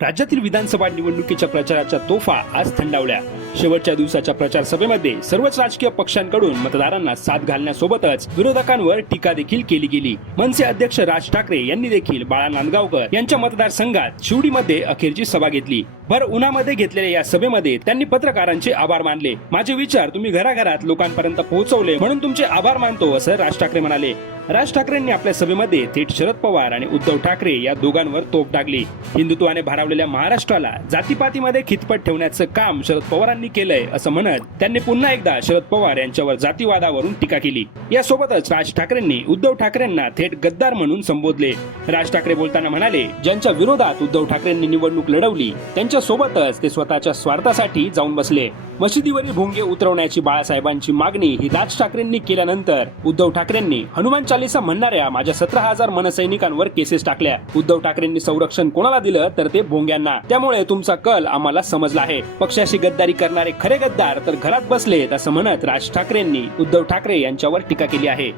राज्यातील विधानसभा निवडणुकीच्या प्रचाराच्या तोफा आज थंडावल्या. शेवटच्या दिवसाच्या प्रचार सभेमध्ये सर्वच राजकीय पक्षांकडून मतदारांना साथ घालण्यासोबतच विरोधकांवर टीका देखील केली गेली. मनसे अध्यक्ष राज ठाकरे यांनी देखील बाळा नांदगावकर यांच्या मतदारसंघात शिवडीमध्ये अखेरची सभा घेतली. भर उन्हामध्ये घेतलेल्या या सभेमध्ये त्यांनी पत्रकारांचे आभार मानले. माझे विचार तुम्ही घराघरात लोकांपर्यंत पोहोचवले म्हणून तुमचे आभार मानतो असं राज ठाकरे म्हणाले. राज ठाकरेंनी आपल्या सभेमध्ये थेट शरद पवार आणि उद्धव ठाकरे या दोघांवर तोफ टाकली. हिंदुत्वाने भारावलेल्या महाराष्ट्राला जातीपातीमध्ये खितपत ठेवण्याचं काम शरद पवारांनी केलंय असं म्हणत त्यांनी पुन्हा एकदा शरद पवार यांच्यावर जातीवादावरून टीका केली. यासोबतच राज ठाकरेंनी उद्धव ठाकरेंना थेट गद्दार म्हणून संबोधले. राज ठाकरे बोलताना म्हणाले ज्यांच्या विरोधात उद्धव ठाकरेंनी निवडणूक लढवली त्यांच्या त्यांच्या सोबतच ते स्वतःच्या स्वार्थासाठी जाऊन बसले. मशिदीवरील भोंगे उतरवण्याची बाळासाहेबांची मागणी ही राज ठाकरेंनी केल्यानंतर उद्धव ठाकरेंनी हनुमान चालीसा म्हणणाऱ्या माझ्या सतरा हजार मनसैनिकांवर केसेस टाकल्या. उद्धव ठाकरेंनी संरक्षण कोणाला दिलं तर ते भोंग्यांना. त्यामुळे तुमचा कल आम्हाला समजला आहे. पक्षाशी गद्दारी करणारे खरे गद्दार तर घरात बसलेत असं म्हणत राज ठाकरेंनी उद्धव ठाकरे यांच्यावर टीका केली आहे.